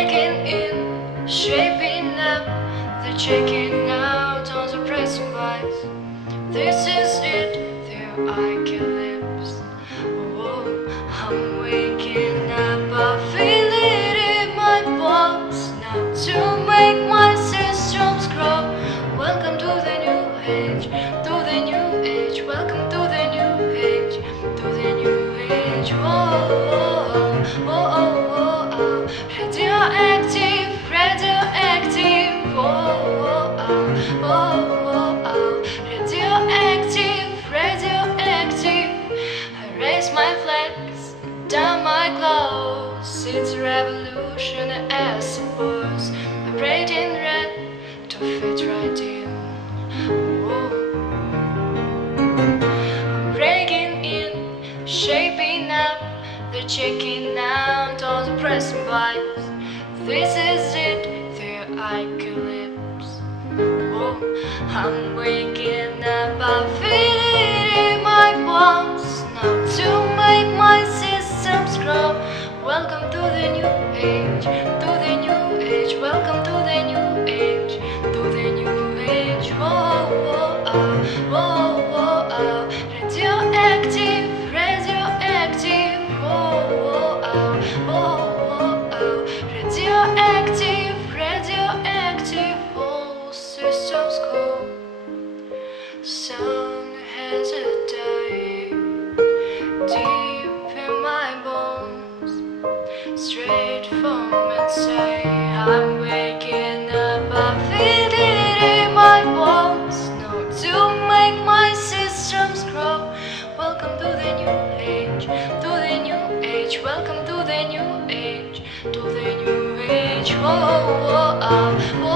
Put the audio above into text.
breaking in, shaping up, the checking out on the pressing buttons. This is it, their apocalypse. Oh, I'm waking up, I feel it in my bones now to make my systems grow. Welcome to the new age, to the new age. Welcome to the new age, to the new age. Whoa, whoa, whoa, whoa, whoa. Radioactive, radioactive. Whoa, whoa, whoa, whoa, whoa. Radioactive, radioactive. I raise my flags, down my clothes. It's a revolution, I suppose. I'm braiding red to fit right in. Whoa. I'm breaking in, shaping up, the checking out all the pressing buttons. This is it, the apocalypse. Whoa. I'm waking up, I feel it in my bones now to make my systems grow. Welcome to the new age, to the new age. Welcome to the new age, to the new age. Whoa, whoa, whoa, whoa, radioactive, radioactive. Whoa, whoa, whoa, radioactive, radioactive. All systems go. Sun has a dive deep in my bones, straight from inside. I'm waking up, I feel it in my bones now to make my systems grow. Welcome to the new age, to the new age. Welcome to the new age, to the new age. Whoa, whoa, whoa.